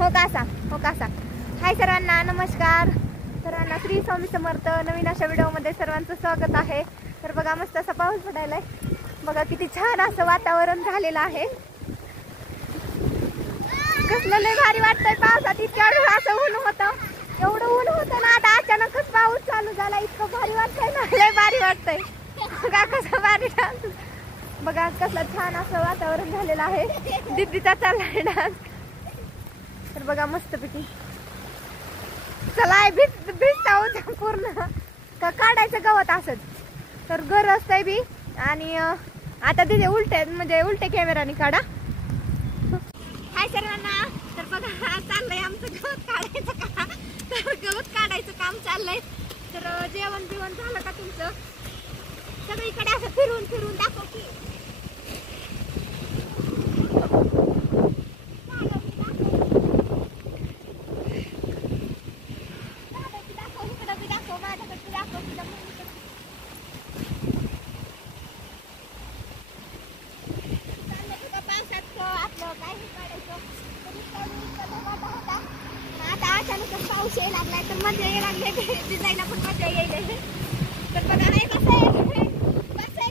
हो का. हाय सर्वांना, नमस्कार सर्वांना. श्री स्वामी समर्थ. नवीन अशा व्हिडिओमध्ये सर्वांचं स्वागत आहे. तर बघा, मस्त असा पाऊस पडायलाय. बघा किती छान असं वातावरण झालेलं आहे. कसलं लय भारी वाटतंय पावसात. इतक्या वेळ असं ऊन होतं, एवढं ऊन होतं ना, आता अचानकच पाऊस चालू झाला. इतकं भारी वाटतंय ना, लय भारी वाटतंय. बघा कसं भारी डान्स. बघा कसलं छान असं वातावरण झालेलं आहे. दीदीचा चाललाय डान्स. तर बघा मस्तपैकी चला भिजता पूर्ण का काढायचं गवत असत तर घर असतंय बी. आणि आता तिथे उलटे कॅमेराने काढा. हाय सर्वांना. तर बघा चाललंय आमचं गवत काढायचं का. तर गवत काढायचं काम चाललंय. तर जेवण बिवण झालं का तुमचं. सगळीकडे असं फिरून दाखव की. आता अचानकच पाऊस यायला लागलाय तर मजा यायला लागले. डिझाईन पण मजा येईल. तर बघा हे कसं आहे.